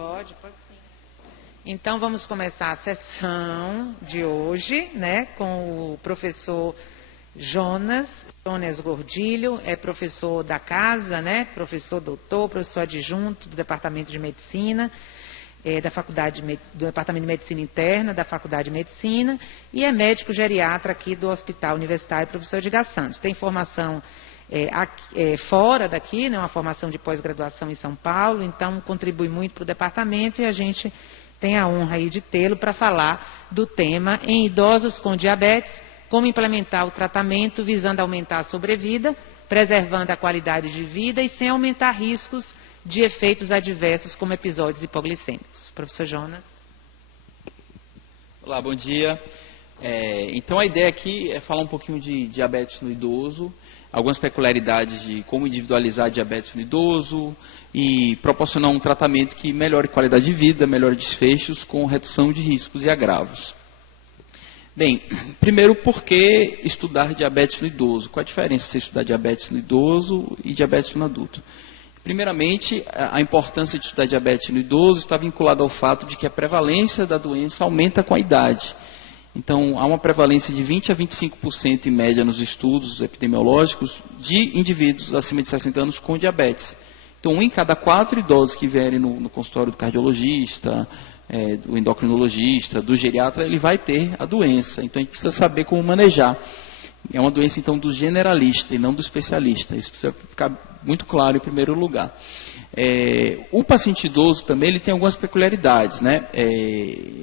Pode sim. Então, vamos começar a sessão de hoje, né, com o professor Jonas Gordilho, é professor da casa, né, professor doutor, professor adjunto do Departamento de Medicina, do Departamento de Medicina Interna, da Faculdade de Medicina, e é médico geriatra aqui do Hospital Universitário Professor Edgar Santos. Tem formação fora daqui, né, uma formação de pós-graduação em São Paulo, então contribui muito para o departamento e a gente tem a honra aí de tê-lo para falar do tema em idosos com diabetes, como implementar o tratamento visando aumentar a sobrevida, preservando a qualidade de vida e sem aumentar riscos de efeitos adversos como episódios hipoglicêmicos. Professor Jonas. Olá, bom dia. Então a ideia aqui é falar um pouquinho de diabetes no idoso, algumas peculiaridades de como individualizar a diabetes no idoso e proporcionar um tratamento que melhore qualidade de vida, melhore desfechos com redução de riscos e agravos. Bem, primeiro, por que estudar diabetes no idoso? Qual a diferença de você estudar diabetes no idoso e diabetes no adulto? Primeiramente, a importância de estudar diabetes no idoso está vinculada ao fato de que a prevalência da doença aumenta com a idade. Então, há uma prevalência de 20% a 25% em média nos estudos epidemiológicos de indivíduos acima de 60 anos com diabetes. Então, 1 em cada 4 idosos que vierem no consultório do cardiologista, do endocrinologista, do geriatra, ele vai ter a doença. Então, a gente precisa saber como manejar. É uma doença, então, do generalista e não do especialista. Isso precisa ficar muito claro em primeiro lugar. O paciente idoso também ele tem algumas peculiaridades, né?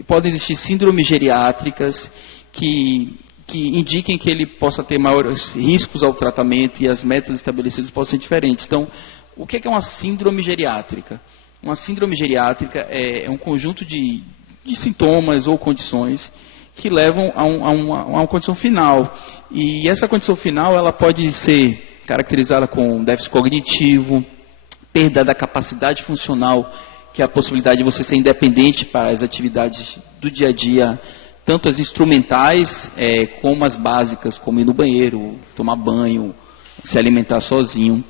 Podem existir síndromes geriátricas que indiquem que ele possa ter maiores riscos ao tratamento e as metas estabelecidas podem ser diferentes. Então, o que é uma síndrome geriátrica? Uma síndrome geriátrica é um conjunto de sintomas ou condições que levam a uma condição final. E essa condição final ela pode ser caracterizada com déficit cognitivo, perda da capacidade funcional, que é a possibilidade de você ser independente para as atividades do dia a dia, tanto as instrumentais como as básicas, como ir no banheiro, tomar banho, se alimentar sozinho.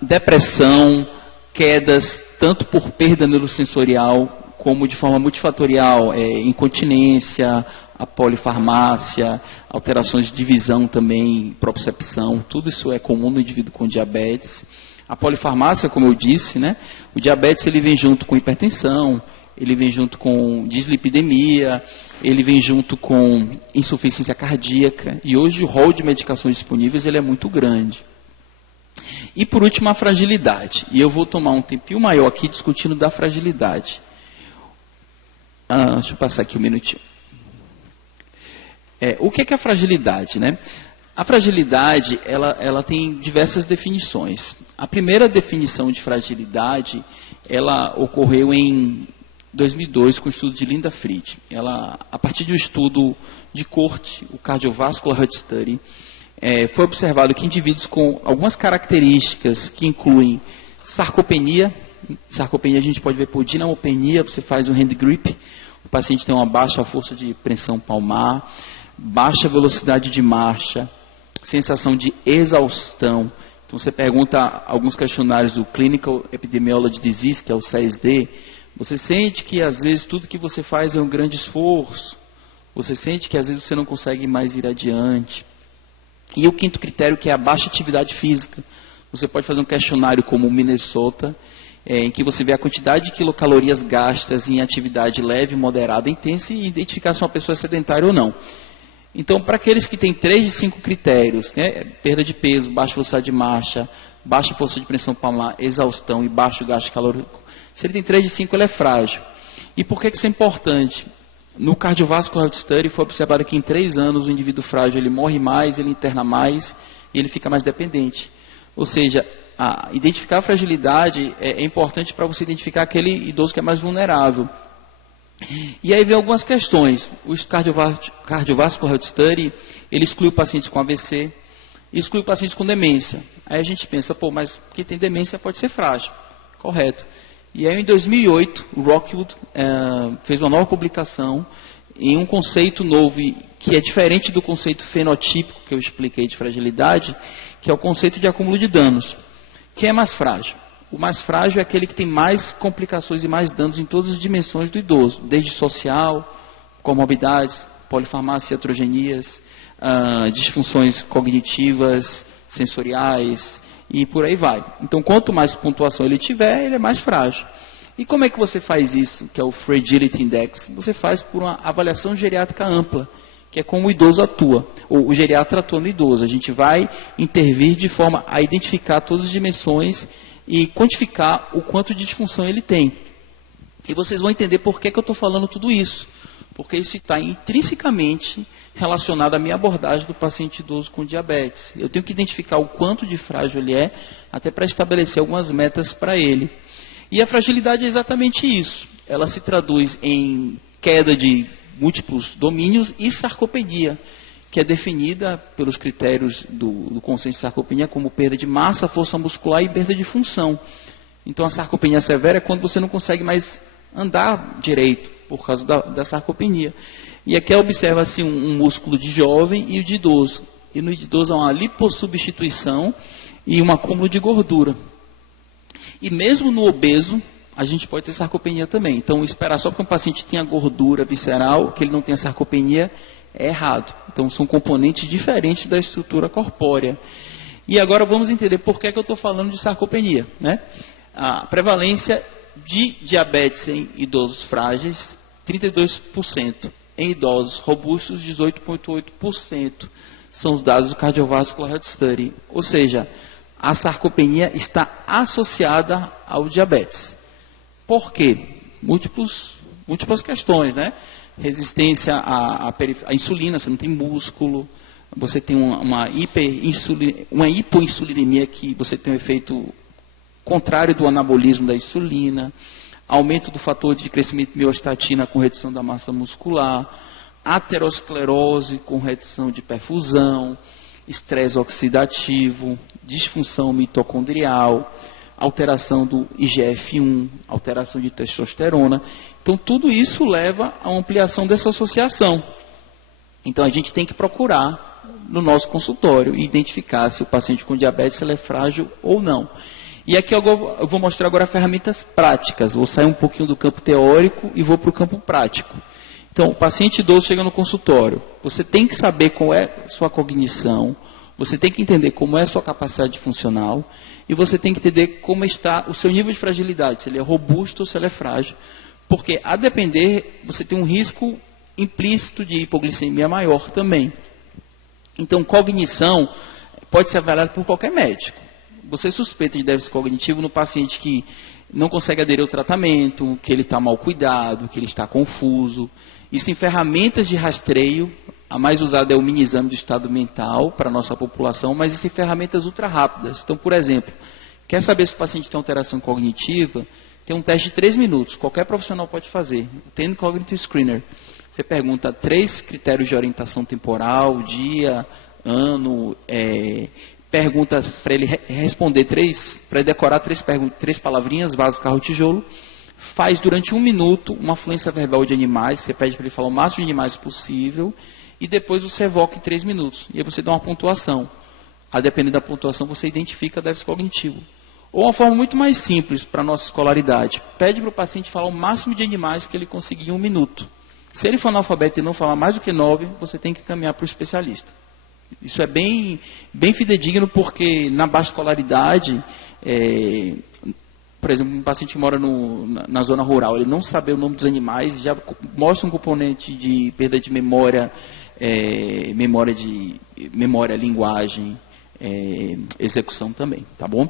Depressão, quedas, tanto por perda neurosensorial, como de forma multifatorial, incontinência, a polifarmácia, alterações de visão também, propriocepção, tudo isso é comum no indivíduo com diabetes. A polifarmácia, como eu disse, né, o diabetes ele vem junto com hipertensão, ele vem junto com dislipidemia, ele vem junto com insuficiência cardíaca, e hoje o rol de medicações disponíveis ele é muito grande. E por último a fragilidade, e eu vou tomar um tempinho maior aqui discutindo da fragilidade. Deixa eu passar aqui um minutinho. O que é a fragilidade, né? A fragilidade, ela tem diversas definições. A primeira definição de fragilidade, ela ocorreu em 2002 com o estudo de Linda Fried. Ela, a partir de um estudo de corte, o Cardiovascular Heart Study, foi observado que indivíduos com algumas características que incluem sarcopenia a gente pode ver por dinamopenia, você faz um hand grip, o paciente tem uma baixa força de pressão palmar, baixa velocidade de marcha, sensação de exaustão. Então você pergunta alguns questionários do Clinical Epidemiology Disease, que é o CESD, você sente que às vezes tudo que você faz é um grande esforço, você sente que às vezes você não consegue mais ir adiante. E o quinto critério, que é a baixa atividade física. Você pode fazer um questionário como o Minnesota, em que você vê a quantidade de quilocalorias gastas em atividade leve, moderada, intensa e identificar se uma pessoa é sedentária ou não. Então, para aqueles que têm 3 de 5 critérios, né, perda de peso, baixa velocidade de marcha, baixa força de pressão palmar, exaustão e baixo gasto calórico, se ele tem 3 de 5, ele é frágil. E por que isso é importante? No Cardiovascular Heart Study foi observado que em 3 anos o indivíduo frágil ele morre mais, ele interna mais e ele fica mais dependente. Ou seja, identificar a fragilidade é importante para você identificar aquele idoso que é mais vulnerável. E aí vem algumas questões. O Cardiovascular Heart Study, ele exclui pacientes com AVC e exclui pacientes com demência. Aí a gente pensa, mas quem tem demência pode ser frágil. Correto. E aí em 2008, o Rockwood fez uma nova publicação em um conceito novo, que é diferente do conceito fenotípico que eu expliquei de fragilidade, que é o conceito de acúmulo de danos. Quem é mais frágil? O mais frágil é aquele que tem mais complicações e mais danos em todas as dimensões do idoso, desde social, comorbidades, polifarmácia, iatrogenias, disfunções cognitivas, sensoriais e por aí vai. Então, quanto mais pontuação ele tiver, ele é mais frágil. E como é que você faz isso, que é o Fragility Index? Você faz por uma avaliação geriátrica ampla, que é como o idoso atua, ou o geriatra atua no idoso. A gente vai intervir de forma a identificar todas as dimensões e quantificar o quanto de disfunção ele tem. E vocês vão entender por que eu estou falando tudo isso. Porque isso está intrinsecamente relacionado à minha abordagem do paciente idoso com diabetes. Eu tenho que identificar o quanto de frágil ele é, até para estabelecer algumas metas para ele. E a fragilidade é exatamente isso. Ela se traduz em queda de múltiplos domínios e sarcopenia, que é definida pelos critérios do consenso de sarcopenia como perda de massa, força muscular e perda de função. Então a sarcopenia severa é quando você não consegue mais andar direito por causa da sarcopenia. E aqui observa-se um músculo de jovem e o de idoso. E no idoso há uma lipossubstituição e um acúmulo de gordura. E mesmo no obeso, a gente pode ter sarcopenia também. Então, esperar só porque um paciente tenha gordura visceral, que ele não tenha sarcopenia, é errado. Então, são componentes diferentes da estrutura corpórea. E agora vamos entender por que eu estou falando de sarcopenia, né? A prevalência de diabetes em idosos frágeis, 32%. Em idosos robustos, 18,8%. São os dados do Cardiovascular Health Study. Ou seja, a sarcopenia está associada ao diabetes. Por quê? Múltiplas questões, né? Resistência à insulina, você não tem músculo, você tem uma hipoinsulinemia, que você tem um efeito contrário do anabolismo da insulina, aumento do fator de crescimento miostatina com redução da massa muscular, aterosclerose com redução de perfusão, estresse oxidativo, disfunção mitocondrial, alteração do IGF-1, alteração de testosterona. Então, tudo isso leva a uma ampliação dessa associação. Então, a gente tem que procurar no nosso consultório e identificar se o paciente com diabetes ele é frágil ou não. E aqui eu vou mostrar agora ferramentas práticas. Vou sair um pouquinho do campo teórico e vou para o campo prático. Então, o paciente idoso chega no consultório. Você tem que saber qual é a sua cognição, você tem que entender como é a sua capacidade funcional e você tem que entender como está o seu nível de fragilidade, se ele é robusto ou se ele é frágil. Porque, a depender, você tem um risco implícito de hipoglicemia maior também. Então, cognição pode ser avaliada por qualquer médico. Você suspeita de déficit cognitivo no paciente que não consegue aderir ao tratamento, que ele está mal cuidado, que ele está confuso. Existem ferramentas de rastreio. A mais usada é o mini-exame do estado mental para a nossa população, mas existem ferramentas ultra rápidas. Então, por exemplo, quer saber se o paciente tem alteração cognitiva? Tem um teste de 3 minutos, qualquer profissional pode fazer. O Ten Cognitive Screener. Você pergunta 3 critérios de orientação temporal, dia, ano, pergunta para ele responder para ele decorar 3 palavrinhas, vaso, carro, tijolo. Faz durante 1 minuto uma fluência verbal de animais, você pede para ele falar o máximo de animais possível, e depois você evoca em 3 minutos. E aí você dá uma pontuação. A depender da pontuação, você identifica déficit cognitivo. Ou uma forma muito mais simples para a nossa escolaridade. Pede para o paciente falar o máximo de animais que ele conseguir em 1 minuto. Se ele for analfabeto e não falar mais do que 9, você tem que caminhar para o especialista. Isso é bem fidedigno, porque na baixa escolaridade, por exemplo, um paciente que mora na zona rural, ele não saber o nome dos animais, já mostra um componente de perda de memória, linguagem, execução também, tá bom?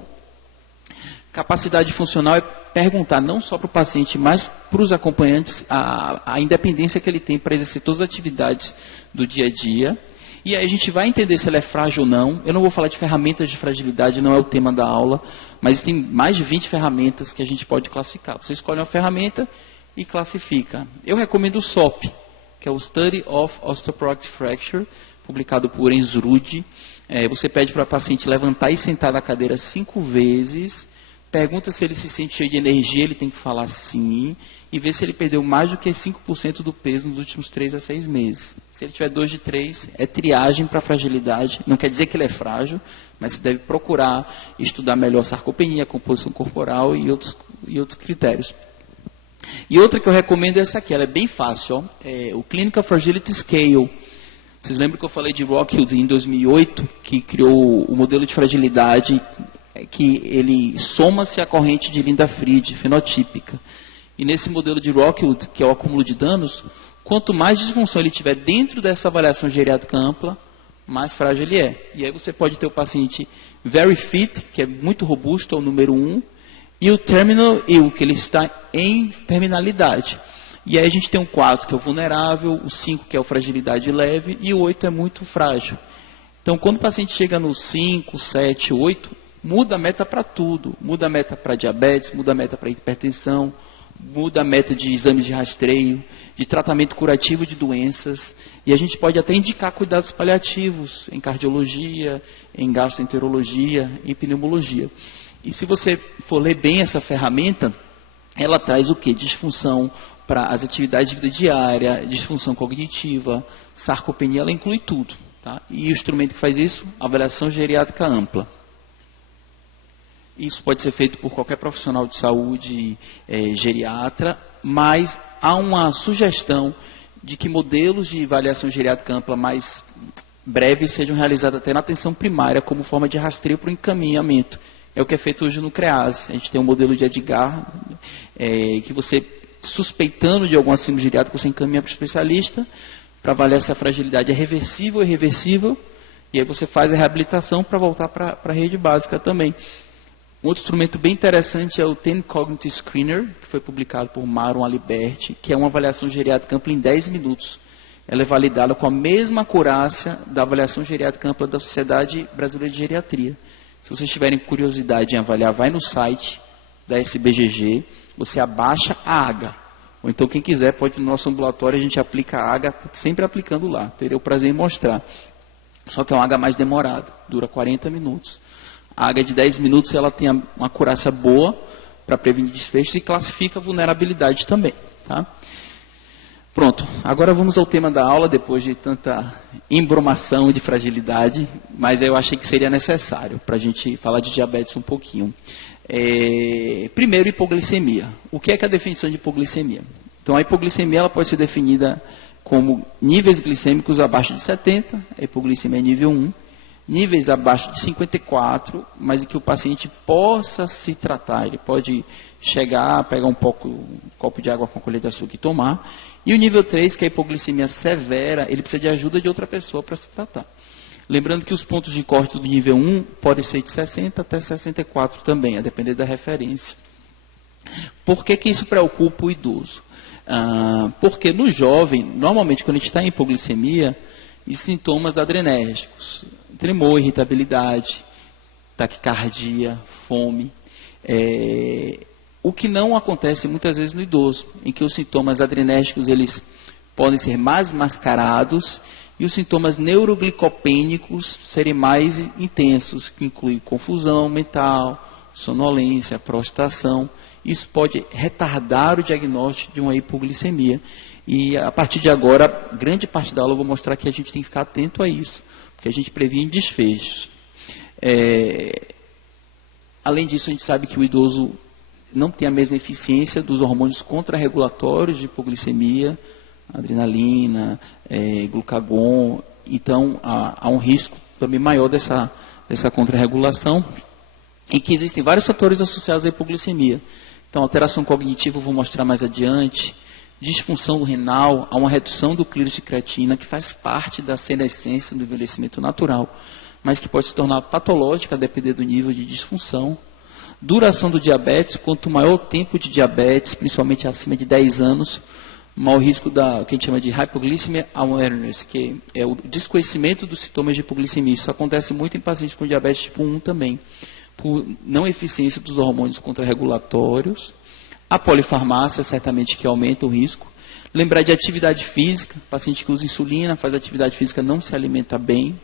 Capacidade funcional é perguntar não só para o paciente, mas para os acompanhantes a independência que ele tem para exercer todas as atividades do dia a dia. E aí a gente vai entender se ele é frágil ou não. Eu não vou falar de ferramentas de fragilidade, não é o tema da aula, mas tem mais de 20 ferramentas que a gente pode classificar. Você escolhe uma ferramenta e classifica. Eu recomendo o SOP, que é o Study of Osteoporotic Fracture, publicado por Enzrud. Você pede para o paciente levantar e sentar da cadeira 5 vezes, pergunta se ele se sente cheio de energia, ele tem que falar sim, e ver se ele perdeu mais do que 5% do peso nos últimos 3 a 6 meses. Se ele tiver 2 de 3, é triagem para fragilidade, não quer dizer que ele é frágil, mas você deve procurar estudar melhor sarcopenia, composição corporal e outros critérios. E outra que eu recomendo é essa aqui, ela é bem fácil, ó, é o Clinical Fragility Scale. Vocês lembram que eu falei de Rockhill em 2008, que criou o modelo de fragilidade, que ele soma-se à corrente de Linda-Fried, fenotípica. E nesse modelo de Rockhill, que é o acúmulo de danos, quanto mais disfunção ele tiver dentro dessa avaliação geriátrica ampla, mais frágil ele é. E aí você pode ter o paciente very fit, que é muito robusto, é o número 1, e o terminal ill, que ele está em terminalidade. E aí a gente tem um 4, que é o vulnerável, o 5, que é o fragilidade leve, e o 8 é muito frágil. Então, quando o paciente chega no 5, 7, 8, muda a meta para tudo. Muda a meta para diabetes, muda a meta para hipertensão, muda a meta de exames de rastreio, de tratamento curativo de doenças. E a gente pode até indicar cuidados paliativos em cardiologia, em gastroenterologia, em pneumologia. E se você for ler bem essa ferramenta, ela traz o quê? Disfunção para as atividades de vida diária, disfunção cognitiva, sarcopenia, ela inclui tudo. Tá? E o instrumento que faz isso? Avaliação geriátrica ampla. Isso pode ser feito por qualquer profissional de saúde, geriatra, mas há uma sugestão de que modelos de avaliação geriátrica ampla mais breves sejam realizados até na atenção primária, como forma de rastreio para o encaminhamento. É o que é feito hoje no CREAS. A gente tem um modelo de Edgar, que você, suspeitando de algum acúmulo geriátrico, você encaminha para o especialista para avaliar se a fragilidade é reversível ou irreversível, e aí você faz a reabilitação para voltar para a rede básica também. Um outro instrumento bem interessante é o Ten Cognitive Screener, que foi publicado por Maron Aliberti, que é uma avaliação geriátrica ampla em 10 minutos. Ela é validada com a mesma acurácia da avaliação geriátrica ampla da Sociedade Brasileira de Geriatria. Se vocês tiverem curiosidade em avaliar, vai no site da SBGG, você abaixa a AGA. Ou então, quem quiser, pode ir no nosso ambulatório, a gente aplica a AGA, sempre aplicando lá. Terei o prazer em mostrar. Só que é uma AGA mais demorada, dura 40 minutos. A AGA de 10 minutos, ela tem uma acurácia boa para prevenir desfechos e classifica a vulnerabilidade também. Tá? Pronto, agora vamos ao tema da aula, depois de tanta embromação de fragilidade, mas eu achei que seria necessário para a gente falar de diabetes um pouquinho. Primeiro, hipoglicemia. O que é a definição de hipoglicemia? Então, a hipoglicemia ela pode ser definida como níveis glicêmicos abaixo de 70, a hipoglicemia é nível 1, níveis abaixo de 54, mas em que o paciente possa se tratar. Ele pode chegar, pegar um copo de água com colher de açúcar e tomar. E o nível 3, que é a hipoglicemia severa, ele precisa de ajuda de outra pessoa para se tratar. Lembrando que os pontos de corte do nível 1 podem ser de 60 até 64 também, a depender da referência. Por que isso preocupa o idoso? Porque no jovem, normalmente quando a gente está em hipoglicemia, e sintomas adrenérgicos, tremor, irritabilidade, taquicardia, fome. O que não acontece muitas vezes no idoso, em que os sintomas adrenérgicos eles podem ser mais mascarados e os sintomas neuroglicopênicos serem mais intensos, que incluem confusão mental, sonolência, prostração. Isso pode retardar o diagnóstico de uma hipoglicemia. E a partir de agora, grande parte da aula eu vou mostrar que a gente tem que ficar atento a isso, porque a gente previne desfechos. Além disso, a gente sabe que o idoso não tem a mesma eficiência dos hormônios contrarregulatórios de hipoglicemia, adrenalina, glucagon. Então, há um risco também maior dessa contrarregulação, e que existem vários fatores associados à hipoglicemia. Então, alteração cognitiva eu vou mostrar mais adiante, disfunção renal, há uma redução do clearance de creatina, que faz parte da senescência do envelhecimento natural, mas que pode se tornar patológica a depender do nível de disfunção. Duração do diabetes, quanto maior o tempo de diabetes, principalmente acima de 10 anos, maior risco da que a gente chama de hypoglycemia awareness, que é o desconhecimento dos sintomas de hipoglicemia. Isso acontece muito em pacientes com diabetes tipo 1 também, por não eficiência dos hormônios contrarregulatórios. A polifarmácia, certamente, que aumenta o risco. Lembrar de atividade física, paciente que usa insulina, faz atividade física, não se alimenta bem.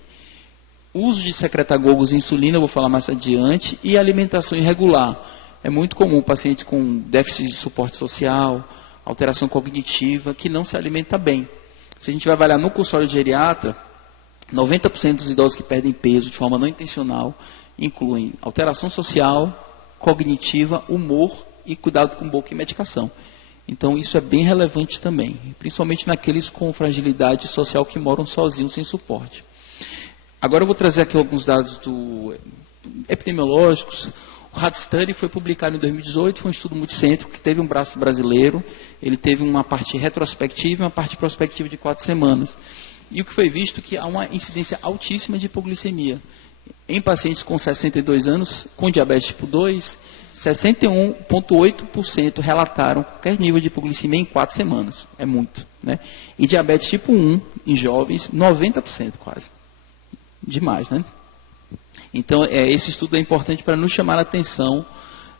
Uso de secretagogos e insulina, eu vou falar mais adiante. E alimentação irregular. é muito comum pacientes com déficit de suporte social, alteração cognitiva, que não se alimenta bem. Se a gente vai avaliar no consultório de geriatra, 90% dos idosos que perdem peso de forma não intencional incluem alteração social, cognitiva, humor e cuidado com boca e medicação. Então isso é bem relevante também, principalmente naqueles com fragilidade social que moram sozinhos sem suporte. Agora eu vou trazer aqui alguns dados epidemiológicos. O Rat Study foi publicado em 2018, foi um estudo multicêntrico que teve um braço brasileiro, ele teve uma parte retrospectiva e uma parte prospectiva de 4 semanas. E o que foi visto é que há uma incidência altíssima de hipoglicemia. Em pacientes com 62 anos, com diabetes tipo 2, 61,8% relataram qualquer nível de hipoglicemia em 4 semanas. É muito, né? E diabetes tipo 1, em jovens, 90% quase. Demais, né? Então, esse estudo é importante para nos chamar a atenção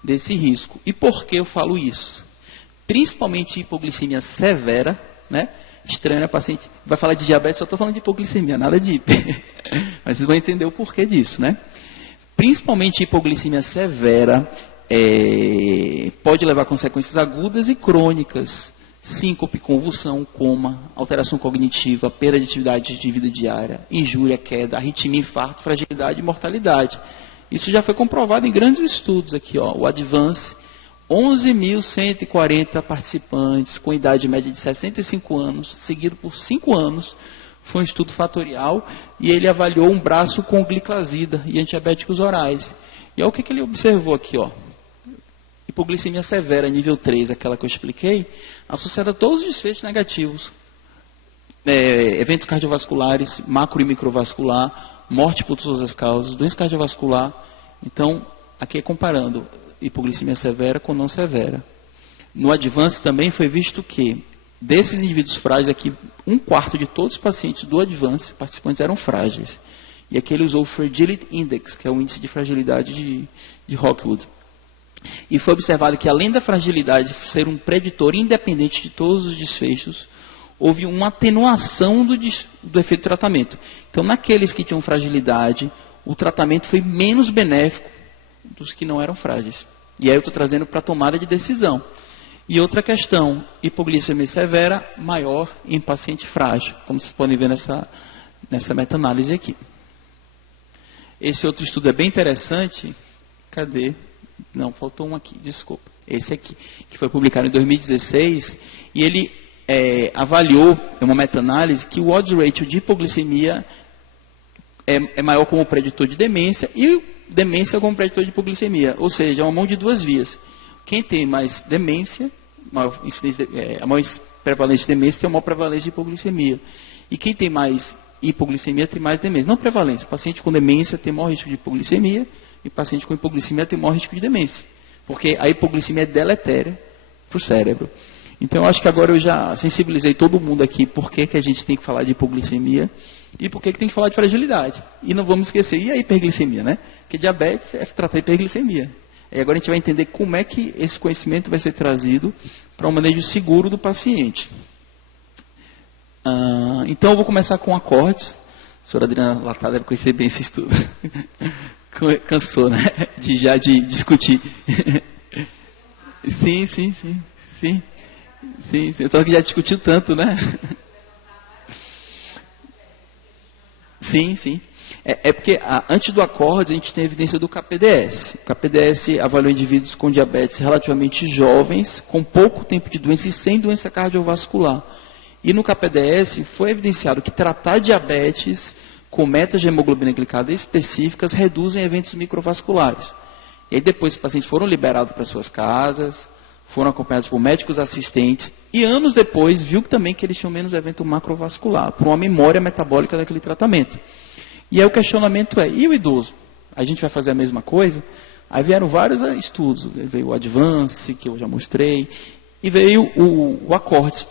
desse risco. E por que eu falo isso? Principalmente hipoglicemia severa, né? Estranho, né? Paciente vai falar de diabetes, só estou falando de hipoglicemia, nada de hiper. Mas vocês vão entender o porquê disso, né? Principalmente hipoglicemia severa pode levar a consequências agudas e crônicas. Síncope, convulsão, coma, alteração cognitiva, perda de atividade de vida diária, injúria, queda, arritmia, infarto, fragilidade e mortalidade. Isso já foi comprovado em grandes estudos aqui, ó, o Advance, 11.140 participantes com idade média de 65 anos, seguido por 5 anos, foi um estudo fatorial e ele avaliou um braço com gliclazida e antidiabéticos orais. E olha o que ele observou aqui, ó. Hipoglicemia severa, nível 3, aquela que eu expliquei, associada a todos os desfechos negativos. Eventos cardiovasculares, macro e microvascular, morte por todas as causas, doença cardiovascular. Então, aqui é comparando hipoglicemia severa com não severa. No Advance também foi visto que, desses indivíduos frágeis aqui, 1/4 de todos os pacientes do Advance, participantes, eram frágeis. E aqui ele usou o Fragility Index, que é o índice de fragilidade de Rockwood. E foi observado que, além da fragilidade ser um preditor independente de todos os desfechos, houve uma atenuação do efeito do tratamento. Então, naqueles que tinham fragilidade, o tratamento foi menos benéfico dos que não eram frágeis. E aí eu estou trazendo para a tomada de decisão. E outra questão, hipoglicemia severa maior em paciente frágil, como vocês podem ver nessa meta-análise aqui. Esse outro estudo é bem interessante. Cadê? Não, faltou um aqui, desculpa. Esse aqui, que foi publicado em 2016, e ele avaliou, é uma meta-análise, que o odds ratio de hipoglicemia é maior como preditor de demência e demência como preditor de hipoglicemia. Ou seja, é uma mão de duas vias. Quem tem mais demência, a maior prevalência de demência tem a maior prevalência de hipoglicemia. E quem tem mais hipoglicemia tem mais demência. Não prevalência. Paciente com demência tem maior risco de hipoglicemia e paciente com hipoglicemia tem maior risco de demência. Porque a hipoglicemia é deletéria para o cérebro. Então, eu acho que agora eu já sensibilizei todo mundo aqui por que a gente tem que falar de hipoglicemia e por que tem que falar de fragilidade. E não vamos esquecer, e a hiperglicemia, né? Porque diabetes é tratar hiperglicemia. E agora a gente vai entender como é que esse conhecimento vai ser trazido para um manejo seguro do paciente. Então, eu vou começar com acordes. A senhora Adriana Latada deve conhecer bem esse estudo. Cansou, né? De discutir. Sim. Eu estou aqui já discutiu tanto, né? Sim. É porque antes do acorde a gente tem evidência do KPDS. O KPDS avaliou indivíduos com diabetes relativamente jovens, com pouco tempo de doença e sem doença cardiovascular. E no KPDS foi evidenciado que tratar diabetes com metas de hemoglobina glicada específicas reduzem eventos microvasculares. E aí depois os pacientes foram liberados para suas casas, foram acompanhados por médicos assistentes, e anos depois viu também que eles tinham menos evento macrovascular, por uma memória metabólica daquele tratamento. E aí o questionamento é, e o idoso? A gente vai fazer a mesma coisa? Aí vieram vários estudos, veio o Advance, que eu já mostrei, e veio o Accords,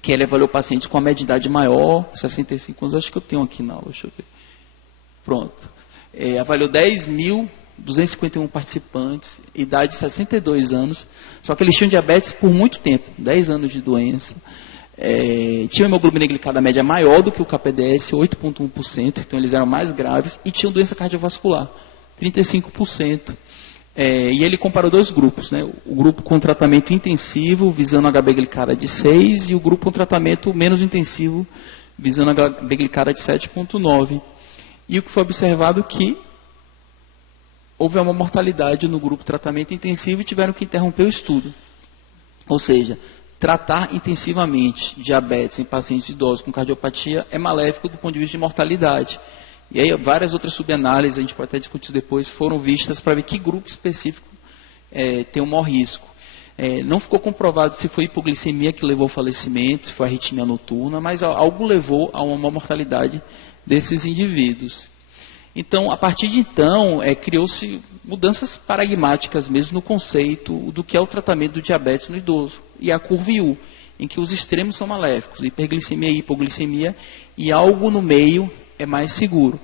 que ele avaliou pacientes com a média de idade maior, 65 anos, acho que eu tenho aqui na aula, deixa eu ver. Pronto. Avaliou 10.251 participantes, idade de 62 anos, só que eles tinham diabetes por muito tempo, 10 anos de doença. Tinham hemoglobina glicada média maior do que o KPDS, 8,1%, então eles eram mais graves, e tinham doença cardiovascular, 35%. E ele comparou dois grupos, né? O grupo com tratamento intensivo, visando HB glicada de 6, e o grupo com tratamento menos intensivo, visando HB glicada de 7,9. E o que foi observado é que houve uma mortalidade no grupo tratamento intensivo e tiveram que interromper o estudo. Ou seja, tratar intensivamente diabetes em pacientes idosos com cardiopatia é maléfico do ponto de vista de mortalidade. E aí várias outras subanálises, a gente pode até discutir depois, foram vistas para ver que grupo específico tem um maior risco. Não ficou comprovado se foi hipoglicemia que levou ao falecimento, se foi arritmia noturna, mas algo levou a uma mortalidade desses indivíduos. Então, a partir de então, criou-se mudanças paradigmáticas mesmo no conceito do que é o tratamento do diabetes no idoso. E a curva U, em que os extremos são maléficos, hiperglicemia e hipoglicemia, e algo no meio é mais seguro.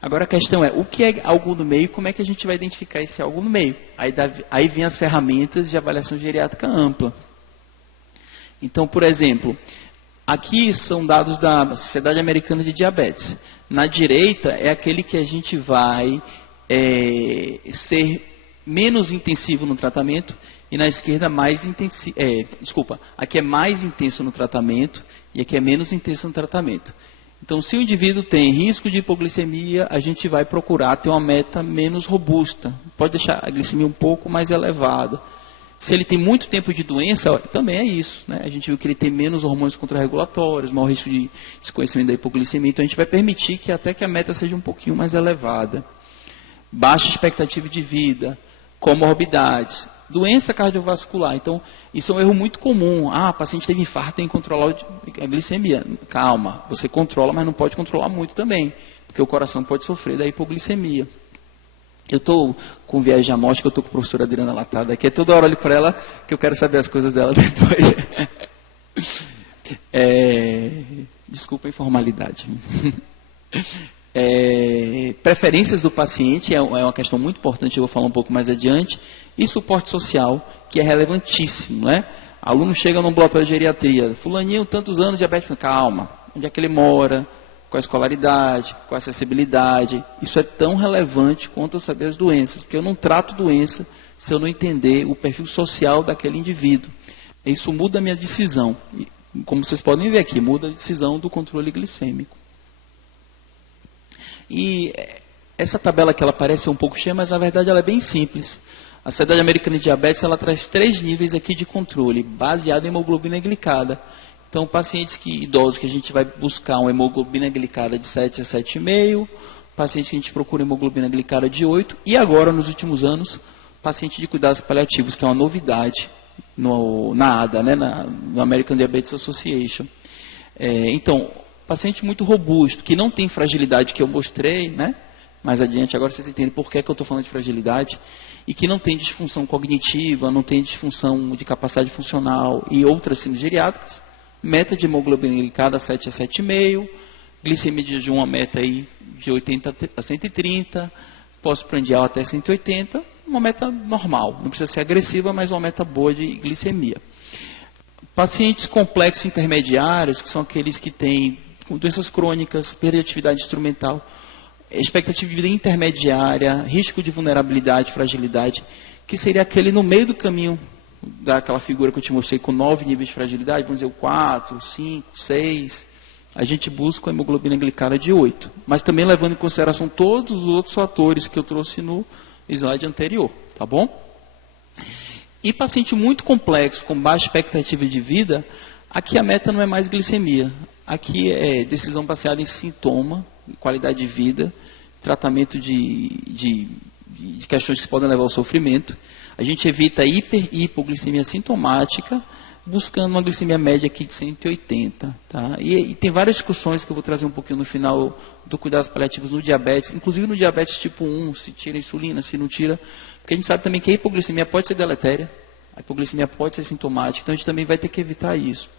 Agora a questão é, o que é algo no meio e como é que a gente vai identificar esse algo no meio? Aí vem as ferramentas de avaliação geriátrica ampla. Então, por exemplo, aqui são dados da Sociedade Americana de Diabetes. Na direita é aquele que a gente vai ser menos intensivo no tratamento e na esquerda mais intensivo. Aqui é mais intenso no tratamento e aqui é menos intenso no tratamento. Então, se o indivíduo tem risco de hipoglicemia, a gente vai procurar ter uma meta menos robusta. Pode deixar a glicemia um pouco mais elevada. Se ele tem muito tempo de doença, também é isso, né? A gente viu que ele tem menos hormônios contrarregulatórios, maior risco de desconhecimento da hipoglicemia. Então, a gente vai permitir que até que a meta seja um pouquinho mais elevada. Baixa expectativa de vida, comorbidades, doença cardiovascular. Então, isso é um erro muito comum. O paciente teve infarto, tem que controlar a glicemia. Calma, você controla, mas não pode controlar muito também, porque o coração pode sofrer da hipoglicemia. Eu estou com viagem de amostra, que eu estou com a professora Adriana Latada aqui, toda hora eu olho para ela, que eu quero saber as coisas dela depois. Desculpa a informalidade. Preferências do paciente é uma questão muito importante, eu vou falar um pouco mais adiante. E suporte social, que é relevantíssimo, né? Aluno chega no ambulatório de geriatria, fulaninho, tantos anos, diabético, calma, onde é que ele mora, qual a escolaridade, qual a acessibilidade. Isso é tão relevante quanto eu saber as doenças, porque eu não trato doença se eu não entender o perfil social daquele indivíduo. Isso muda a minha decisão. E, como vocês podem ver aqui, muda a decisão do controle glicêmico. E essa tabela que ela parece um pouco cheia, mas na verdade ela é bem simples. A Sociedade Americana de Diabetes ela traz 3 níveis aqui de controle, baseado em hemoglobina glicada. Então, pacientes idosos que a gente vai buscar uma hemoglobina glicada de 7 a 7,5, pacientes que a gente procura hemoglobina glicada de 8, e agora, nos últimos anos, paciente de cuidados paliativos, que é uma novidade na ADA, né, no American Diabetes Association. Então, paciente muito robusto, que não tem fragilidade que eu mostrei, né? Mais adiante, agora vocês entendem por que eu estou falando de fragilidade, e que não tem disfunção cognitiva, não tem disfunção de capacidade funcional e outras síndromes geriátricas, meta de hemoglobina glicada 7 a 7,5, glicemia de jejum, uma meta aí de 80 a 130, pós-prandial até 180, uma meta normal, não precisa ser agressiva, mas uma meta boa de glicemia. Pacientes complexos intermediários, que são aqueles que têm doenças crônicas, perda de atividade instrumental, expectativa de vida intermediária, risco de vulnerabilidade, fragilidade, que seria aquele no meio do caminho daquela figura que eu te mostrei com 9 níveis de fragilidade, vamos dizer o 4, 5, 6, a gente busca a hemoglobina glicada de 8, mas também levando em consideração todos os outros fatores que eu trouxe no slide anterior, tá bom? E paciente muito complexo, com baixa expectativa de vida, aqui a meta não é mais glicemia, aqui é decisão baseada em sintoma, qualidade de vida, tratamento de questões que podem levar ao sofrimento. A gente evita hiper e hipoglicemia sintomática, buscando uma glicemia média aqui de 180. Tá? E tem várias discussões que eu vou trazer um pouquinho no final do cuidados paliativos no diabetes, inclusive no diabetes tipo 1, se tira insulina, se não tira, porque a gente sabe também que a hipoglicemia pode ser deletéria, a hipoglicemia pode ser sintomática, então a gente também vai ter que evitar isso.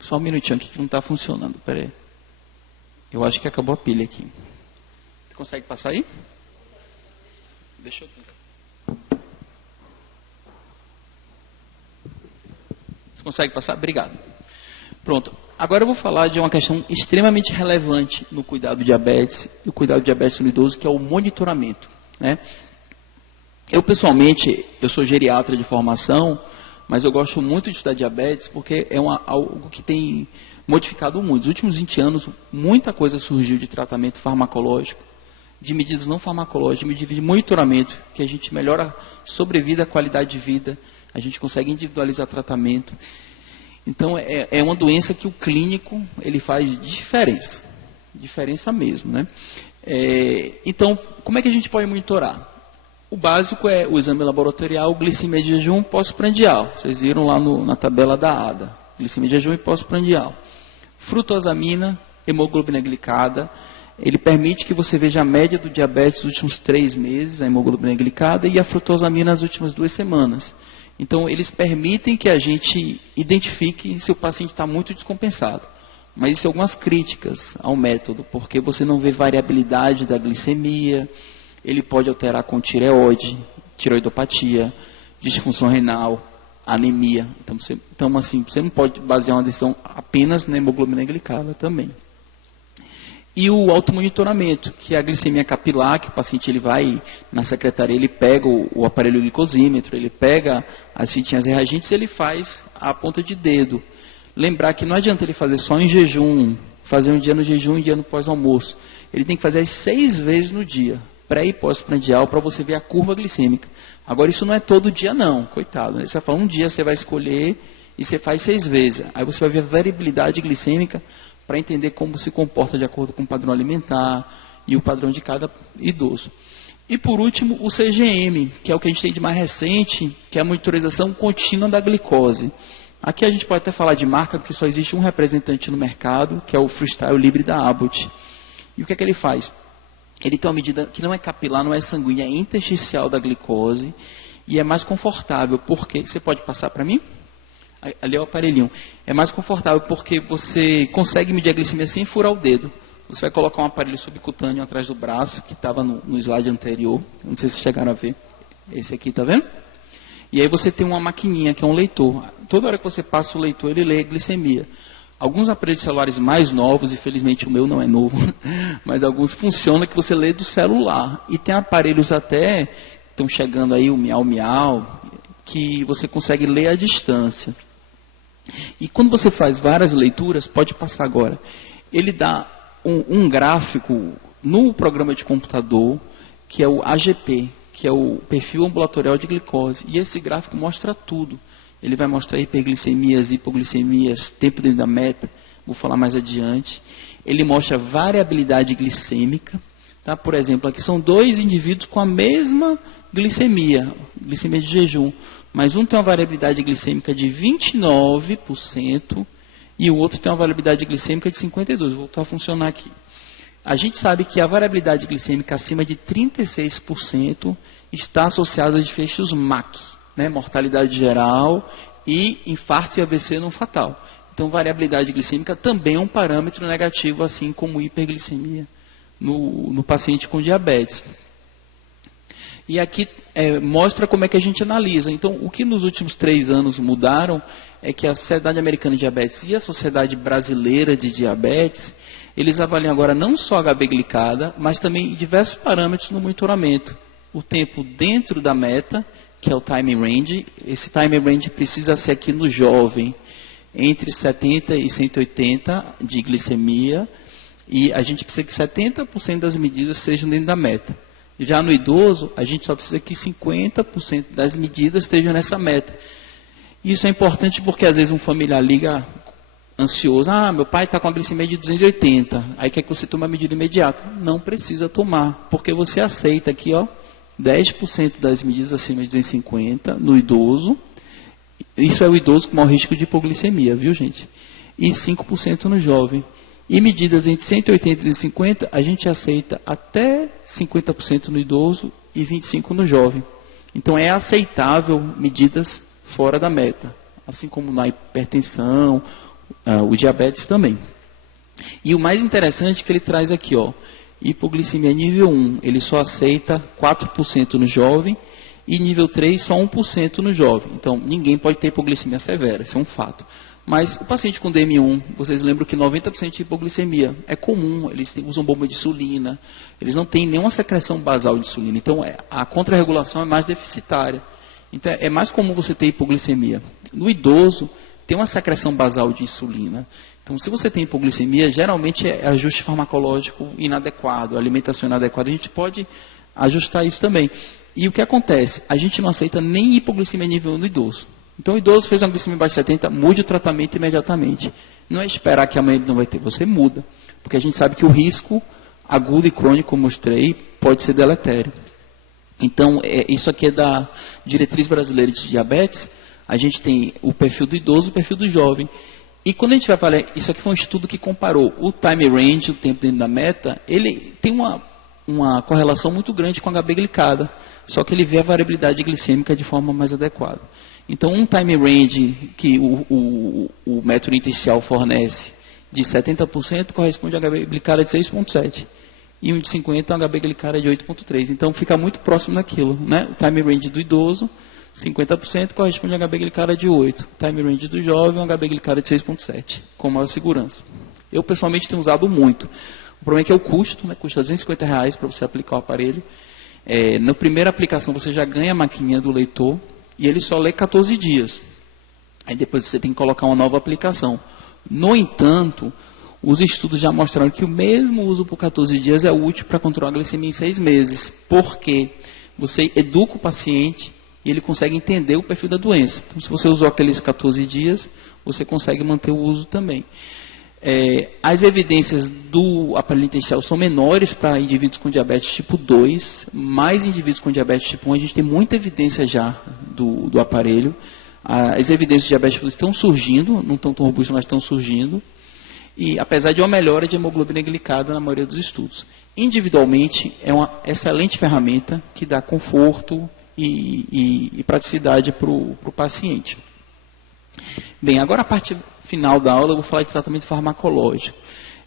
Só um minutinho aqui que não está funcionando, peraí. Eu acho que acabou a pilha aqui. Você consegue passar aí? Deixa eu tentar. Você consegue passar? Obrigado. Pronto. Agora eu vou falar de uma questão extremamente relevante no cuidado do diabetes, no cuidado do diabetes no idoso, que é o monitoramento, né? Eu, pessoalmente, eu sou geriatra de formação, mas eu gosto muito de estudar diabetes porque é algo que tem modificado muito. Nos últimos 20 anos, muita coisa surgiu de tratamento farmacológico, de medidas não farmacológicas, de medidas de monitoramento, que a gente melhora a sobrevida, a qualidade de vida, a gente consegue individualizar tratamento. Então, é uma doença que o clínico ele faz diferença mesmo, né? Então, como é que a gente pode monitorar? O básico é o exame laboratorial, glicemia de jejum pós-prandial. Vocês viram lá na tabela da ADA, glicemia de jejum e pós-prandial. Frutosamina, hemoglobina glicada, ele permite que você veja a média do diabetes nos últimos 3 meses, a hemoglobina glicada, e a frutosamina nas últimas 2 semanas. Então, eles permitem que a gente identifique se o paciente está muito descompensado. Mas isso é algumas críticas ao método, porque você não vê variabilidade da glicemia, ele pode alterar com tireoide, tireoidopatia, disfunção renal, anemia. Então, assim, você não pode basear uma decisão apenas na hemoglobina glicada também. E o automonitoramento, que é a glicemia capilar, que o paciente ele vai na secretaria, ele pega o aparelho glicosímetro, ele pega as fitinhas reagentes e ele faz a ponta de dedo. Lembrar que não adianta ele fazer só em jejum, fazer um dia no jejum e um dia no pós-almoço. Ele tem que fazer as 6 vezes no dia, pré e pós-prandial, para você ver a curva glicêmica. Agora, isso não é todo dia não, coitado. Né? Você vai falar, um dia você vai escolher e você faz 6 vezes. Aí você vai ver a variabilidade glicêmica, para entender como se comporta de acordo com o padrão alimentar e o padrão de cada idoso. E por último, o CGM, que é o que a gente tem de mais recente, que é a monitorização contínua da glicose. Aqui a gente pode até falar de marca, porque só existe um representante no mercado, que é o Freestyle Libre da Abbott. E o que é que ele faz? Ele tem uma medida que não é capilar, não é sanguínea, é intersticial da glicose, e é mais confortável, porque você pode passar para mim? Ali é o aparelhinho. É mais confortável porque você consegue medir a glicemia sem furar o dedo. Você vai colocar um aparelho subcutâneo atrás do braço, que estava no slide anterior. Não sei se vocês chegaram a ver. Esse aqui, tá vendo? E aí você tem uma maquininha, que é um leitor. Toda hora que você passa o leitor, ele lê a glicemia. Alguns aparelhos celulares mais novos, infelizmente o meu não é novo, mas alguns funcionam que você lê do celular. E tem aparelhos até, estão chegando aí, o Miau Miau, que você consegue ler à distância. E quando você faz várias leituras, pode passar agora, ele dá um gráfico no programa de computador, que é o AGP, que é o perfil ambulatorial de glicose. E esse gráfico mostra tudo. Ele vai mostrar hiperglicemias, hipoglicemias, tempo dentro da meta, vou falar mais adiante. Ele mostra variabilidade glicêmica. Tá? Por exemplo, aqui são 2 indivíduos com a mesma glicemia de jejum. Mas um tem uma variabilidade glicêmica de 29% e o outro tem uma variabilidade glicêmica de 52%. Vou voltar a funcionar aqui. A gente sabe que a variabilidade glicêmica acima de 36% está associada a desfechos MAC, né? Mortalidade geral e infarto e AVC não fatal. Então, variabilidade glicêmica também é um parâmetro negativo, assim como hiperglicemia no paciente com diabetes. E aqui mostra como é que a gente analisa. Então, o que nos últimos 3 anos mudaram é que a Sociedade Americana de Diabetes e a Sociedade Brasileira de Diabetes, eles avaliam agora não só a HB glicada, mas também diversos parâmetros no monitoramento. O tempo dentro da meta, que é o time range. Esse time range precisa ser aqui no jovem, entre 70 e 180 de glicemia, e a gente precisa que 70% das medidas sejam dentro da meta. Já no idoso, a gente só precisa que 50% das medidas estejam nessa meta. Isso é importante porque às vezes um familiar liga ansioso, meu pai está com a glicemia de 280, aí quer que você tome a medida imediata. Não precisa tomar, porque você aceita aqui, 10% das medidas acima de 250 no idoso. Isso é o idoso com maior risco de hipoglicemia, viu gente? E 5% no jovem. E medidas entre 180 e 250, a gente aceita até 50% no idoso e 25% no jovem. Então é aceitável medidas fora da meta, assim como na hipertensão, o diabetes também. E o mais interessante é que ele traz aqui, hipoglicemia nível 1, ele só aceita 4% no jovem, e nível 3 só 1% no jovem. Então ninguém pode ter hipoglicemia severa, isso é um fato. Mas o paciente com DM1, vocês lembram que 90% de hipoglicemia é comum, eles usam bomba de insulina, eles não têm nenhuma secreção basal de insulina, então a contrarregulação é mais deficitária. Então é mais comum você ter hipoglicemia. No idoso, tem uma secreção basal de insulina. Então, se você tem hipoglicemia, geralmente é ajuste farmacológico inadequado, alimentação inadequada. A gente pode ajustar isso também. E o que acontece? A gente não aceita nem hipoglicemia nível no idoso. Então, o idoso fez uma glicemia abaixo de 70, mude o tratamento imediatamente. Não é esperar que amanhã ele não vai ter, você muda. Porque a gente sabe que o risco agudo e crônico, como mostrei, pode ser deletério. Então, isso aqui é da Diretriz Brasileira de Diabetes. A gente tem o perfil do idoso e o perfil do jovem. E quando a gente vai falar, isso aqui foi um estudo que comparou o time range, o tempo dentro da meta, ele tem uma correlação muito grande com a HB glicada, só que ele vê a variabilidade glicêmica de forma mais adequada. Então, um time range que o método inicial fornece de 70% corresponde a HB glicada de 6,7. E um de 50% a HB glicada de 8,3. Então, fica muito próximo daquilo, né? O time range do idoso, 50% corresponde a HB glicada de 8. Time range do jovem, HB glicada de 6,7, com maior segurança. Eu, pessoalmente, tenho usado muito. O problema é que é o custo, né? Custa R$250 para você aplicar o aparelho. Na primeira aplicação, você já ganha a maquininha do leitor e ele só lê 14 dias. Aí depois você tem que colocar uma nova aplicação. No entanto, os estudos já mostraram que o mesmo uso por 14 dias é útil para controlar a glicemia em 6 meses. Porque você educa o paciente e ele consegue entender o perfil da doença. Então, se você usou aqueles 14 dias, você consegue manter o uso também. As evidências do aparelho intersticial são menores para indivíduos com diabetes tipo 2, mais indivíduos com diabetes tipo 1, a gente tem muita evidência já do aparelho. As evidências de diabetes tipo 2 estão surgindo, não estão tão robustas, mas estão surgindo. E apesar de uma melhora de hemoglobina glicada na maioria dos estudos. Individualmente, é uma excelente ferramenta que dá conforto e praticidade para o paciente. Bem, agora a parte final da aula eu vou falar de tratamento farmacológico.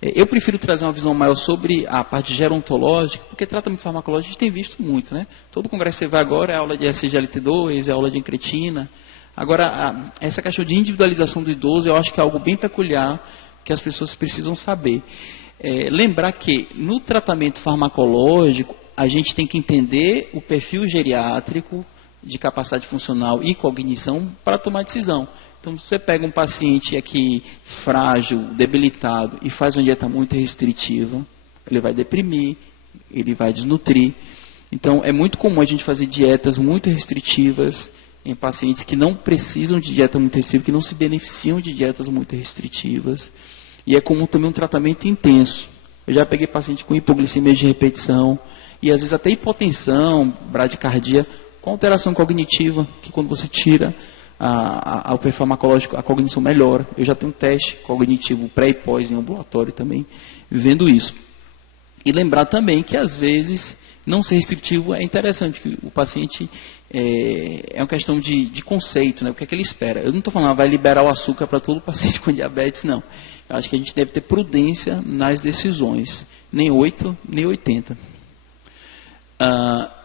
Eu prefiro trazer uma visão maior sobre a parte gerontológica, porque tratamento farmacológico a gente tem visto muito, né? Todo congresso que você vai agora é aula de SGLT2, é aula de incretina. Agora, essa questão de individualização do idoso, eu acho que é algo bem peculiar que as pessoas precisam saber. Lembrar que no tratamento farmacológico, a gente tem que entender o perfil geriátrico de capacidade funcional e cognição para tomar decisão. Então, se você pega um paciente aqui frágil, debilitado e faz uma dieta muito restritiva, ele vai deprimir, ele vai desnutrir. Então, é muito comum a gente fazer dietas muito restritivas em pacientes que não precisam de dieta muito restritiva, que não se beneficiam de dietas muito restritivas. E é comum também um tratamento intenso. Eu já peguei paciente com hipoglicemia de repetição, e às vezes até hipotensão, bradicardia, com alteração cognitiva, que quando você tira o perfil farmacológico, a cognição melhora. Eu já tenho um teste cognitivo pré e pós em ambulatório também, vendo isso. E lembrar também que às vezes não ser restritivo é interessante, que o paciente é uma questão de conceito, né? O que é que ele espera. Eu não estou falando, vai liberar o açúcar para todo paciente com diabetes, não. Eu acho que a gente deve ter prudência nas decisões, nem 8, nem 80.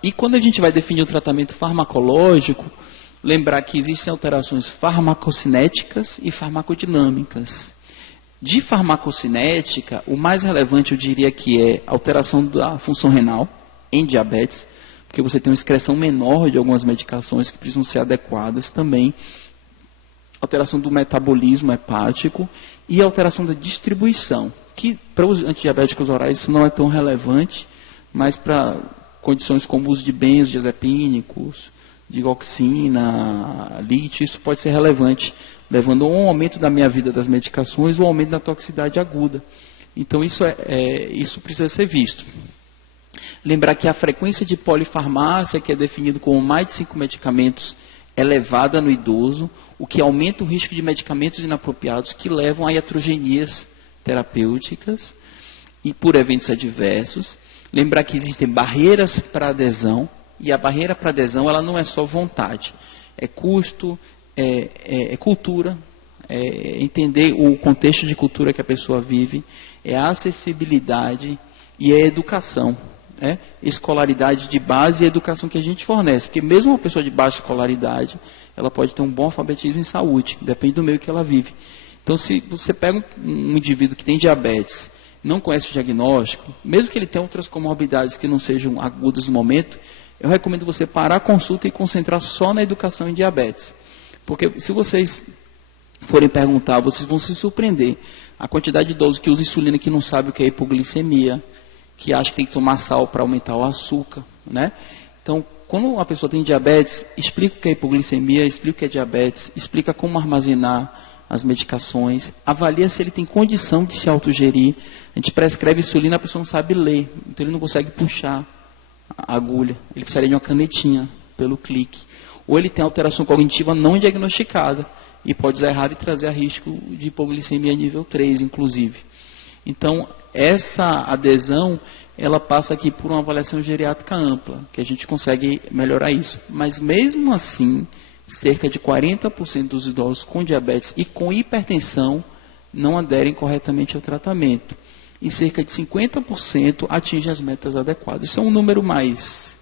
E quando a gente vai definir o tratamento farmacológico, lembrar que existem alterações farmacocinéticas e farmacodinâmicas. De farmacocinética, o mais relevante eu diria que é a alteração da função renal em diabetes, porque você tem uma excreção menor de algumas medicações que precisam ser adequadas também. Alteração do metabolismo hepático e alteração da distribuição, que para os antidiabéticos orais isso não é tão relevante, mas para condições como o uso de benzodiazepínicos, de digoxina, lítio, isso pode ser relevante, levando a um aumento da meia-vida das medicações ou um aumento da toxicidade aguda. Então isso precisa ser visto. Lembrar que a frequência de polifarmácia, que é definido como mais de 5 medicamentos, é elevada no idoso, o que aumenta o risco de medicamentos inapropriados que levam a iatrogenias terapêuticas e por eventos adversos. Lembrar que existem barreiras para adesão, e a barreira para adesão ela não é só vontade, é custo, é cultura, é entender o contexto de cultura que a pessoa vive, é a acessibilidade e a educação. Escolaridade de base e a educação que a gente fornece, porque mesmo uma pessoa de baixa escolaridade, ela pode ter um bom alfabetismo em saúde, depende do meio que ela vive. Então, se você pega um indivíduo que tem diabetes, não conhece o diagnóstico, mesmo que ele tenha outras comorbidades que não sejam agudas no momento, eu recomendo você parar a consulta e concentrar só na educação em diabetes. Porque se vocês forem perguntar, vocês vão se surpreender. A quantidade de idosos que usam insulina que não sabe o que é hipoglicemia, que acha que tem que tomar sal para aumentar o açúcar, né? Então, quando a pessoa tem diabetes, explica o que é hipoglicemia, explica o que é diabetes, explica como armazenar as medicações, avalia se ele tem condição de se autogerir. A gente prescreve insulina, a pessoa não sabe ler, então ele não consegue puxar a agulha. Ele precisaria de uma canetinha pelo clique. Ou ele tem alteração cognitiva não diagnosticada e pode dar errado e trazer a risco de hipoglicemia nível 3, inclusive. Então, essa adesão, ela passa aqui por uma avaliação geriátrica ampla, que a gente consegue melhorar isso. Mas mesmo assim, cerca de 40% dos idosos com diabetes e com hipertensão não aderem corretamente ao tratamento. E cerca de 50% atingem as metas adequadas. Isso é um número mais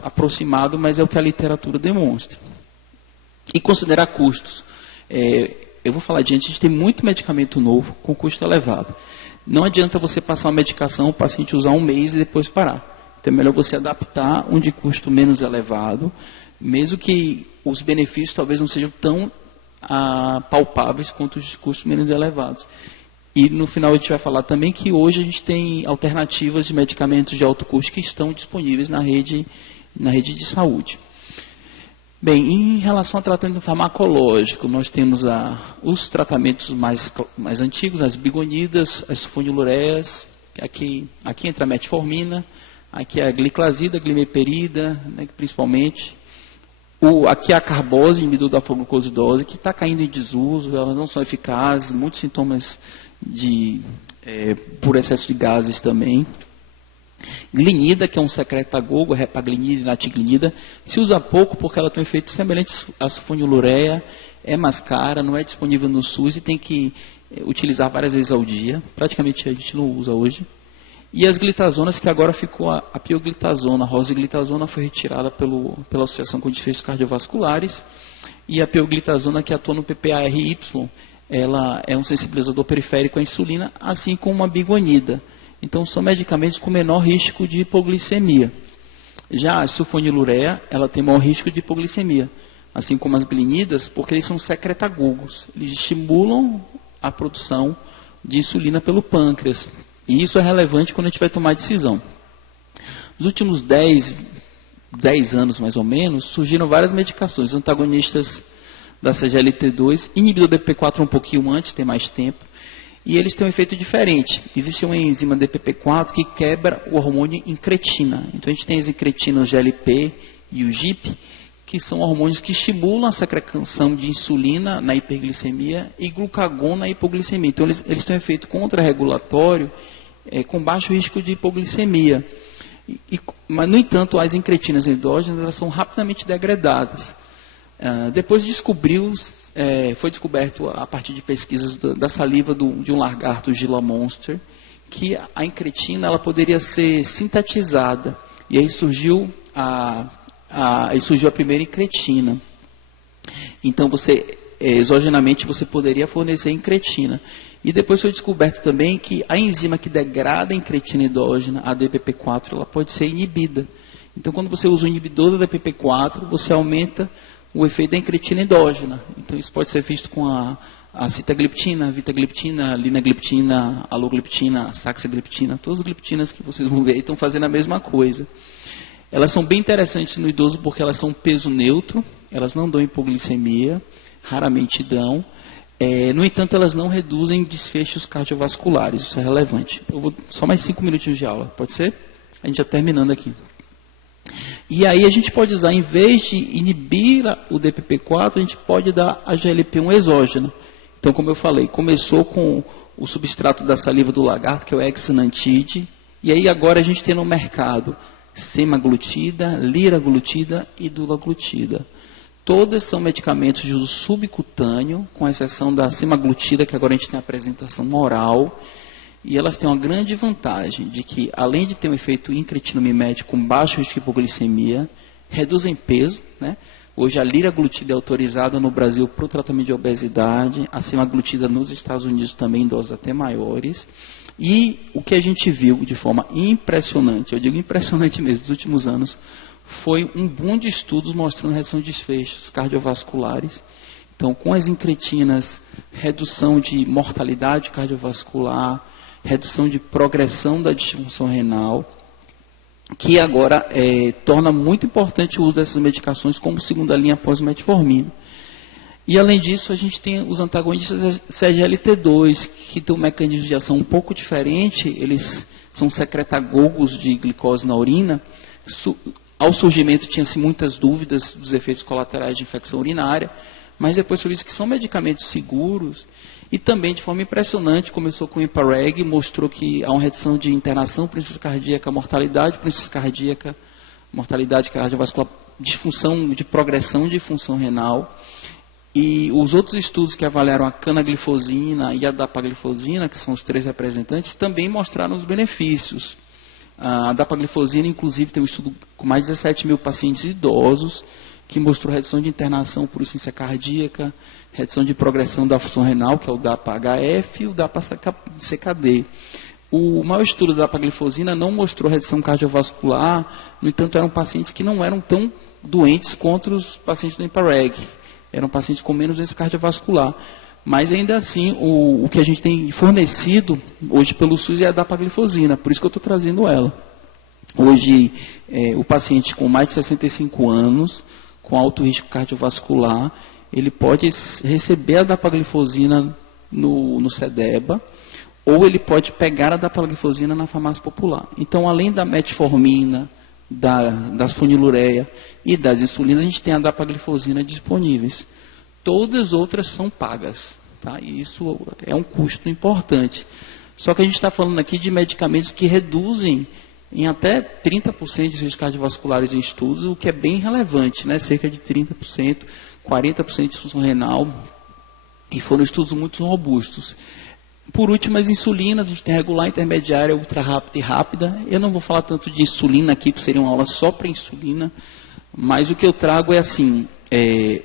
aproximado, mas é o que a literatura demonstra. E considerar custos. Eu vou falar adiante, a gente tem muito medicamento novo com custo elevado. Não adianta você passar uma medicação, o paciente usar um mês e depois parar. Então é melhor você adaptar um de custo menos elevado, mesmo que os benefícios talvez não sejam tão palpáveis quanto os de custos menos elevados. E no final a gente vai falar também que hoje a gente tem alternativas de medicamentos de alto custo que estão disponíveis na rede de saúde. Bem, em relação ao tratamento farmacológico, nós temos os tratamentos mais antigos, as bigonidas, as sulfonilureias, aqui entra a metformina, aqui a gliclazida, a glimeperida, né, principalmente. Aqui a carbose, inibidor da glucosidose, que está caindo em desuso, elas não são eficazes, muitos sintomas por excesso de gases também. Glinida, que é um secretagogo, repaglinida e natiglinida, se usa pouco porque ela tem um efeito semelhante à sulfonilureia, é mais cara, não é disponível no SUS e tem que utilizar várias vezes ao dia. Praticamente a gente não usa hoje. E as glitazonas, que agora ficou a pioglitazona, a rosiglitazona foi retirada pela Associação com Desfechos Cardiovasculares, e a pioglitazona, que atua no PPARY, ela é um sensibilizador periférico à insulina, assim como a bigonida. Então, são medicamentos com menor risco de hipoglicemia. Já a sulfonilureia, ela tem maior risco de hipoglicemia, assim como as glinidas, porque eles são secretagogos. Eles estimulam a produção de insulina pelo pâncreas. E isso é relevante quando a gente vai tomar decisão. Nos últimos 10 anos, mais ou menos, surgiram várias medicações, antagonistas da CGLT2, inibidor do DPP4 um pouquinho antes, tem mais tempo. E eles têm um efeito diferente. Existe uma enzima DPP4 que quebra o hormônio incretina. Então a gente tem as incretinas, o GLP e o GIP, que são hormônios que estimulam a secreção de insulina na hiperglicemia e glucagon na hipoglicemia. Então eles têm um efeito contrarregulatório com baixo risco de hipoglicemia. Mas, no entanto, as incretinas endógenas elas são rapidamente degradadas. Depois foi descoberto a partir de pesquisas da saliva de um lagarto Gila monster, que a incretina ela poderia ser sintetizada. E aí surgiu a primeira incretina. Então, exogenamente, você poderia fornecer incretina. E depois foi descoberto também que a enzima que degrada a incretina endógena, a DPP4, ela pode ser inibida. Então, quando você usa o inibidor da DPP4, você aumenta o efeito da incretina endógena. Então, isso pode ser visto com a sitagliptina, vitagliptina, linagliptina, alogliptina, saxagliptina. Todas as gliptinas que vocês vão ver aí estão fazendo a mesma coisa. Elas são bem interessantes no idoso porque elas são peso neutro, elas não dão hipoglicemia, raramente dão. No entanto, elas não reduzem desfechos cardiovasculares, isso é relevante. Eu vou só mais 5 minutinhos de aula, pode ser? A gente já terminando aqui. E aí a gente pode usar, em vez de inibir o DPP4, a gente pode dar a GLP-1 exógena. Então, como eu falei, começou com o substrato da saliva do lagarto, que é o hexanantide, e aí agora a gente tem no mercado semaglutida, liraglutida e dulaglutida. Todas são medicamentos de uso subcutâneo, com exceção da semaglutida, que agora a gente tem a apresentação oral. E elas têm uma grande vantagem de que, além de ter um efeito incretinomimético com baixo risco de hipoglicemia, reduzem peso, né? Hoje a liraglutida é autorizada no Brasil para o tratamento de obesidade, a semaglutida nos Estados Unidos também em doses até maiores. E o que a gente viu de forma impressionante, eu digo impressionante mesmo, nos últimos anos, foi um boom de estudos mostrando redução de desfechos cardiovasculares. Então, com as incretinas, redução de mortalidade cardiovascular, redução de progressão da disfunção renal, que agora torna muito importante o uso dessas medicações como segunda linha após metformina. E além disso, a gente tem os antagonistas SGLT2, que tem um mecanismo de ação um pouco diferente, eles são secretagogos de glicose na urina. Ao surgimento tinha-se muitas dúvidas dos efeitos colaterais de infecção urinária, mas depois foi visto que são medicamentos seguros e também, de forma impressionante, começou com o Impareg, mostrou que há uma redução de internação por insuficiência cardíaca, mortalidade por insuficiência cardíaca, mortalidade cardiovascular, disfunção de progressão de função renal. E os outros estudos que avaliaram a canaglifosina e a dapaglifosina, que são os 3 representantes, também mostraram os benefícios. A dapaglifosina, inclusive, tem um estudo com mais de 17 mil pacientes idosos, que mostrou redução de internação por insuficiência cardíaca, redução de progressão da função renal, que é o DAPA-HF e o DAPA-CKD. O maior estudo da dapaglifosina não mostrou redução cardiovascular, no entanto, eram pacientes que não eram tão doentes quanto os pacientes do Impareg. Eram pacientes com menos doença cardiovascular. Mas ainda assim, o que a gente tem fornecido hoje pelo SUS é a dapaglifosina, por isso que eu estou trazendo ela. Hoje, o paciente com mais de 65 anos, com alto risco cardiovascular, ele pode receber a dapaglifosina no SEDEBA, ou ele pode pegar a dapaglifosina na farmácia popular. Então, além da metformina, das fenilureia e das insulinas, a gente tem a dapaglifosina disponíveis. Todas as outras são pagas, tá? E isso é um custo importante. Só que a gente está falando aqui de medicamentos que reduzem em até 30% de riscos cardiovasculares em estudos, o que é bem relevante, né? Cerca de 30%, 40% de disfunção renal, e foram estudos muito robustos. Por último, as insulinas, a gente tem regular, intermediária, ultra rápida e rápida. Eu não vou falar tanto de insulina aqui, porque seria uma aula só para insulina, mas o que eu trago é assim,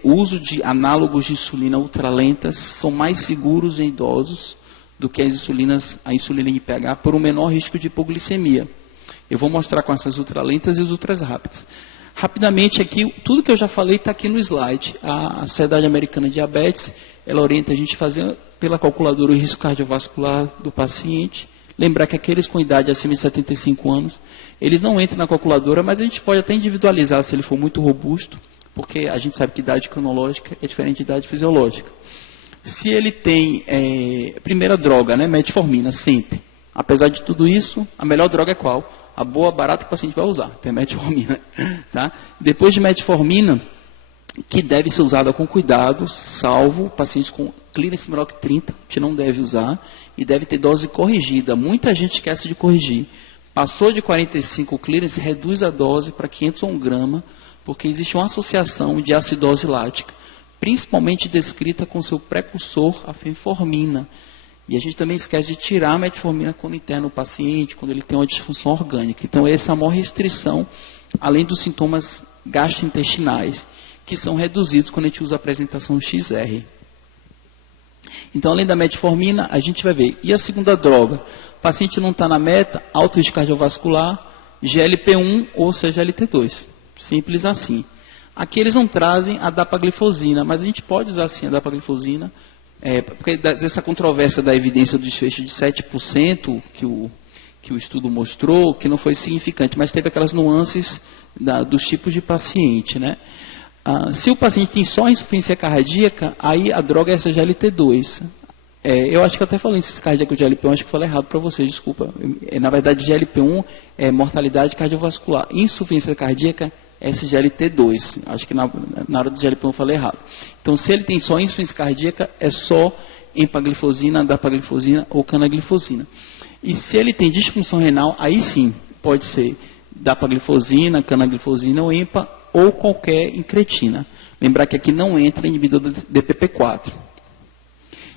o uso de análogos de insulina ultralentas são mais seguros em idosos do que a insulina IPH, por um menor risco de hipoglicemia. Eu vou mostrar com essas ultralentas e as ultras rápidas. Rapidamente aqui, tudo que eu já falei está aqui no slide. A Sociedade Americana de Diabetes, ela orienta a gente a fazer pela calculadora o risco cardiovascular do paciente. Lembrar que aqueles com idade acima de 75 anos, eles não entram na calculadora, mas a gente pode até individualizar se ele for muito robusto, porque a gente sabe que idade cronológica é diferente de idade fisiológica. Se ele tem, primeira droga, né, metformina, sempre. Apesar de tudo isso, a melhor droga é qual? A boa, barata que o paciente vai usar, tem metformina. Tá? Depois de metformina, que deve ser usada com cuidado, salvo pacientes com clearance menor que 30, que não deve usar, e deve ter dose corrigida. Muita gente esquece de corrigir. Passou de 45 clearance, reduz a dose para 500 ou 1 grama, porque existe uma associação de acidose lática, principalmente descrita com seu precursor, a fenformina. E a gente também esquece de tirar a metformina quando interna o paciente, quando ele tem uma disfunção orgânica. Então, essa é a maior restrição, além dos sintomas gastrointestinais, que são reduzidos quando a gente usa a apresentação XR. Então, além da metformina, a gente vai ver. E a segunda droga? O paciente não está na meta, alto risco cardiovascular, GLP-1 ou CGLT2. Simples assim. Aqui eles não trazem a dapaglifosina, mas a gente pode usar sim a dapaglifosina, porque dessa controvérsia da evidência do desfecho de 7% que o estudo mostrou, que não foi significante, mas teve aquelas nuances dos tipos de paciente, né? Se o paciente tem só insuficiência cardíaca, aí a droga é essa GLT2. Eu acho que eu até falei insuficiência cardíaca com GLP-1, acho que falei errado para vocês, desculpa. Na verdade, GLP-1 é mortalidade cardiovascular. Insuficiência cardíaca é SGLT2. Acho que na hora do GLP-1 eu falei errado. Então, se ele tem só insuficiência cardíaca, é só empaglifosina, dapaglifosina ou canaglifosina. E se ele tem disfunção renal, aí sim, pode ser dapaglifosina, canaglifosina ou EMPA, ou qualquer incretina. Lembrar que aqui não entra inibidor do DPP-4.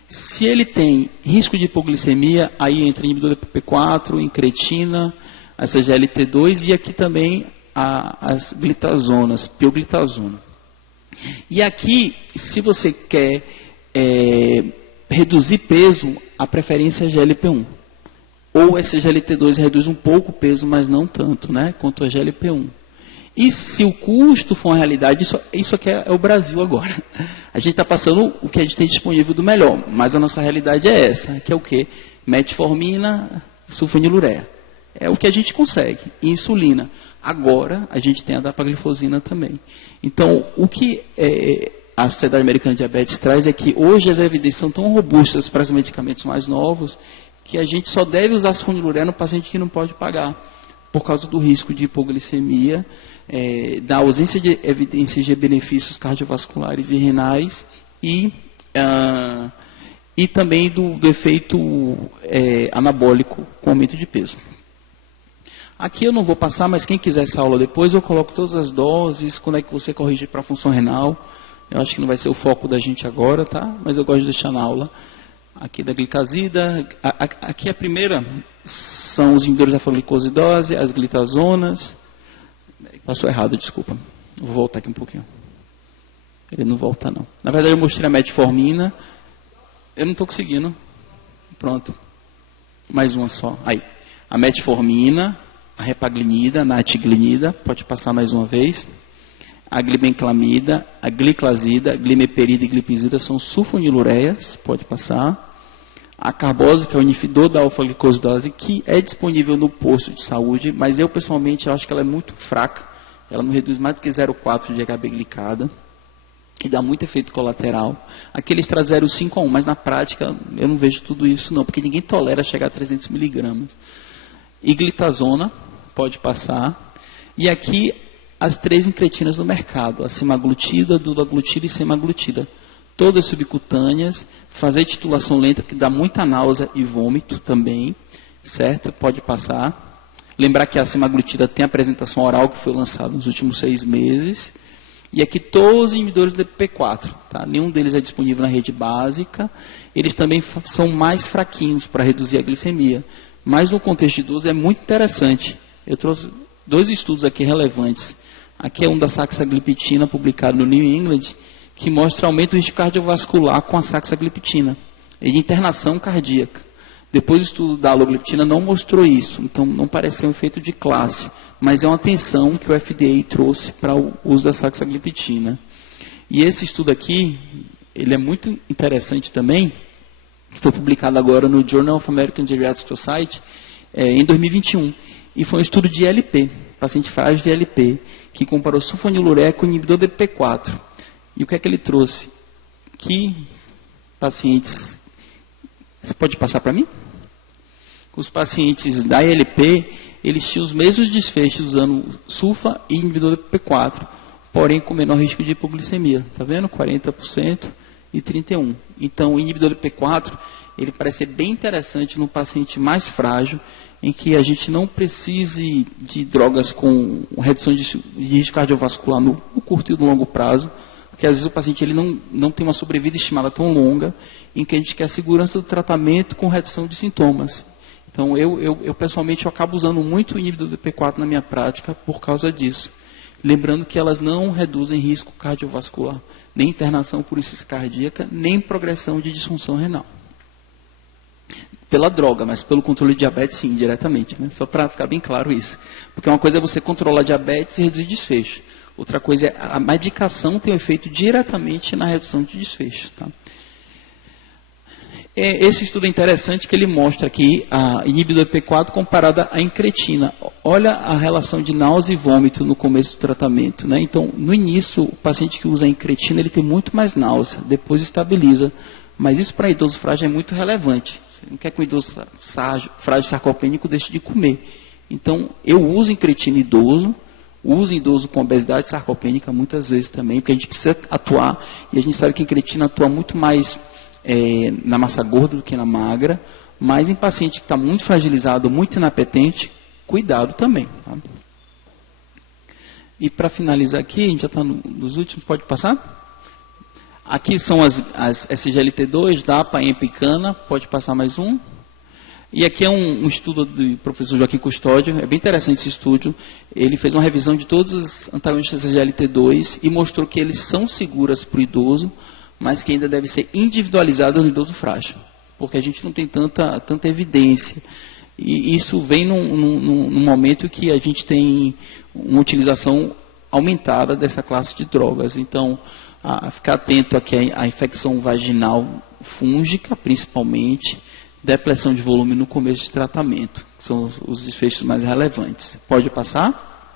Se ele tem risco de hipoglicemia, aí entra inibidor do DPP-4, incretina, a CGLT2 e aqui também as glitazonas, pioglitazona. E aqui, se você quer reduzir peso, a preferência é GLP-1. Ou SGLT2 reduz um pouco o peso, mas não tanto, né, quanto a GLP-1. E se o custo for uma realidade, isso aqui é o Brasil agora. A gente está passando o que a gente tem disponível do melhor, mas a nossa realidade é essa, que é o quê? Metformina, sulfonilureia. É o que a gente consegue. E insulina. Agora, a gente tem a dapaglifosina também. Então, o que a Sociedade Americana de Diabetes traz é que hoje as evidências são tão robustas para os medicamentos mais novos que a gente só deve usar sulfonilureia no paciente que não pode pagar, por causa do risco de hipoglicemia, da ausência de evidências de benefícios cardiovasculares e renais e também do efeito anabólico com aumento de peso. Aqui eu não vou passar, mas quem quiser essa aula depois, eu coloco todas as doses, quando é que você corrige para a função renal. Eu acho que não vai ser o foco da gente agora, tá? Mas eu gosto de deixar na aula. Aqui da glicazida. Aqui a primeira são os inibidores da glucosidose, as glitazonas. Passou errado, desculpa. Vou voltar aqui um pouquinho. Ele não volta, não. Na verdade, eu mostrei a metformina. Eu não estou conseguindo. Pronto. Mais uma só. Aí. A metformina, a repaglinida, a natiglinida. Pode passar mais uma vez. A glibenclamida, a gliclazida, a glimeperida e glipizida são sulfonilureias. Pode passar. A carbose, que é o inibidor da alfa-glicosidose, que é disponível no posto de saúde, mas eu pessoalmente acho que ela é muito fraca. Ela não reduz mais do que 0,4 de HB glicada e dá muito efeito colateral. Aqui eles trazem 0,5 a 1, mas na prática eu não vejo tudo isso não, porque ninguém tolera chegar a 300 miligramas. E glitazona, pode passar. E aqui as 3 incretinas do mercado, a semaglutida, dulaglutida e semaglutida. Todas subcutâneas, fazer titulação lenta, que dá muita náusea e vômito também, certo? Pode passar. Lembrar que a semaglutida tem apresentação oral, que foi lançada nos últimos 6 meses. E aqui todos os inibidores do DPP4, tá? Nenhum deles é disponível na rede básica. Eles também são mais fraquinhos para reduzir a glicemia. Mas no contexto de idoso é muito interessante. Eu trouxe 2 estudos aqui relevantes. Aqui é um da saxagliptina, publicado no New England, que mostra aumento do risco cardiovascular com a saxagliptina e de internação cardíaca. Depois o estudo da alogliptina não mostrou isso, então não pareceu um efeito de classe, mas é uma atenção que o FDA trouxe para o uso da saxagliptina. E esse estudo aqui, ele é muito interessante também, que foi publicado agora no Journal of American Geriatric Society, em 2021, e foi um estudo de ILP, paciente frágil de ILP, que comparou sulfonilureia com inibidor DPP4. E o que é que ele trouxe? Que pacientes... Você pode passar para mim? Os pacientes da ILP, eles tinham os mesmos desfechos usando sulfa e inibidor do P4, porém com menor risco de hipoglicemia. Está vendo? 40% e 31%. Então, o inibidor do P4, ele parece ser bem interessante no paciente mais frágil, em que a gente não precise de drogas com redução de risco cardiovascular no curto e no longo prazo, porque às vezes o paciente ele não tem uma sobrevida estimada tão longa, em que a gente quer segurança do tratamento com redução de sintomas. Então, eu pessoalmente eu acabo usando muito o inibidor do P4 na minha prática por causa disso. Lembrando que elas não reduzem risco cardiovascular, nem internação por insuficiência cardíaca, nem progressão de disfunção renal. Pela droga, mas pelo controle de diabetes, sim, diretamente. Né? Só para ficar bem claro isso. Porque uma coisa é você controlar diabetes e reduzir desfecho. Outra coisa é a medicação tem um efeito diretamente na redução de desfecho. Tá? Esse estudo é interessante que ele mostra aqui a inibidor P4 comparada à incretina. Olha a relação de náusea e vômito no começo do tratamento. Né? Então, no início, o paciente que usa a incretina ele tem muito mais náusea, depois estabiliza. Mas isso para idoso frágil é muito relevante. Você não quer que o idoso frágil sarcopênico deixe de comer. Então, eu uso incretina idoso, uso idoso com obesidade sarcopênica muitas vezes também, porque a gente precisa atuar, e a gente sabe que a incretina atua muito mais na massa gorda do que na magra, mas em paciente que está muito fragilizado, muito inapetente, cuidado também. Tá? E para finalizar aqui, a gente já está nos últimos, pode passar? Aqui são as SGLT2, DAPA, EMPICANA, pode passar mais um. E aqui é um estudo do professor Joaquim Custódio, é bem interessante esse estudo. Ele fez uma revisão de todos os antagonistas da GLT2 e mostrou que eles são seguras para o idoso, mas que ainda devem ser individualizadas no idoso frágil, porque a gente não tem tanta evidência. E isso vem num momento que a gente tem uma utilização aumentada dessa classe de drogas. Então, ficar atento aqui à infecção vaginal fúngica, principalmente, depressão de volume no começo de tratamento, que são os desfechos mais relevantes. Pode passar?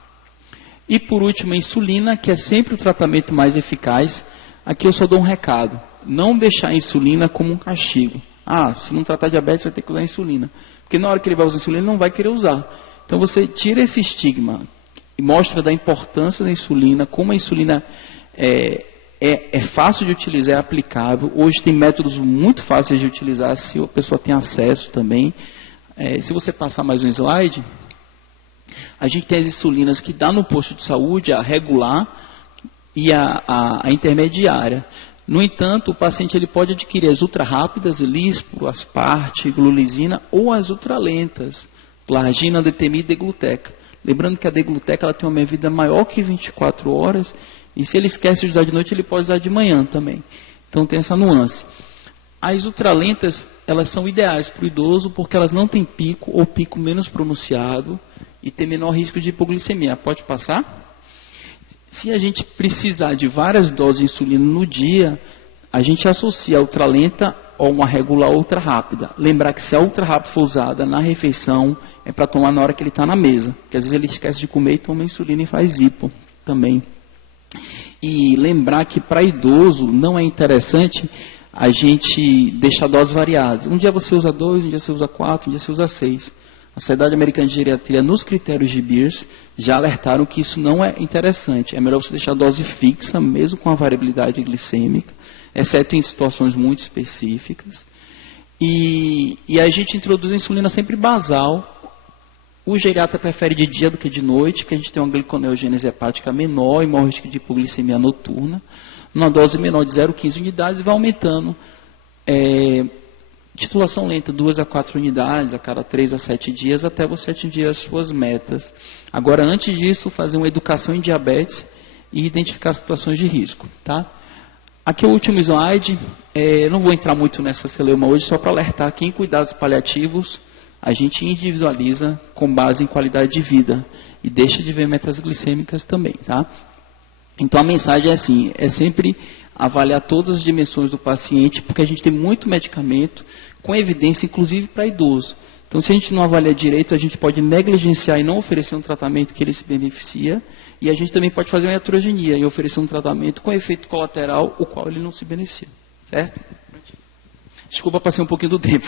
E, por último, a insulina, que é sempre o tratamento mais eficaz. Aqui eu só dou um recado. Não deixar a insulina como um castigo. Se não tratar diabetes, vai ter que usar insulina. Porque na hora que ele vai usar insulina, ele não vai querer usar. Então, você tira esse estigma e mostra da importância da insulina, como a insulina é fácil de utilizar, é aplicável. Hoje tem métodos muito fáceis de utilizar, se a pessoa tem acesso também. Se você passar mais um slide, a gente tem as insulinas que dá no posto de saúde, a regular e a intermediária. No entanto, o paciente ele pode adquirir as ultra-rápidas, Lispro, Asparte, Glulisina, ou as ultralentas, Glargina, Detemir e Degluteca. Lembrando que a Degluteca ela tem uma vida maior que 24 horas, e se ele esquece de usar de noite, ele pode usar de manhã também. Então tem essa nuance. As ultralentas, elas são ideais para o idoso, porque elas não têm pico, ou pico menos pronunciado, e tem menor risco de hipoglicemia. Pode passar? Se a gente precisar de várias doses de insulina no dia, a gente associa a ultralenta a uma regular ultra rápida. Lembrar que se a ultra rápida for usada na refeição, é para tomar na hora que ele está na mesa. Porque às vezes ele esquece de comer e toma insulina e faz hipo também. E lembrar que para idoso não é interessante a gente deixar doses variadas. Um dia você usa 2, um dia você usa 4, um dia você usa 6. A Sociedade Americana de Geriatria, nos critérios de Beers, já alertaram que isso não é interessante. É melhor você deixar a dose fixa, mesmo com a variabilidade glicêmica, exceto em situações muito específicas. E a gente introduz a insulina sempre basal. O geriatra prefere de dia do que de noite, porque a gente tem uma gliconeogênese hepática menor e maior risco de hipoglicemia noturna. Numa dose menor de 0,15 unidades, vai aumentando. Titulação lenta, 2 a 4 unidades a cada 3 a 7 dias, até você atingir as suas metas. Agora, antes disso, fazer uma educação em diabetes e identificar situações de risco. Tá? Aqui é o último slide. Não vou entrar muito nessa celeuma hoje, só para alertar que em cuidados paliativos, a gente individualiza com base em qualidade de vida e deixa de ver metas glicêmicas também. Tá? Então, a mensagem é assim, é sempre avaliar todas as dimensões do paciente, porque a gente tem muito medicamento com evidência, inclusive para idoso. Então, se a gente não avalia direito, a gente pode negligenciar e não oferecer um tratamento que ele se beneficia, e a gente também pode fazer uma heterogenia e oferecer um tratamento com efeito colateral, o qual ele não se beneficia. Certo? Desculpa, passei um pouquinho do tempo.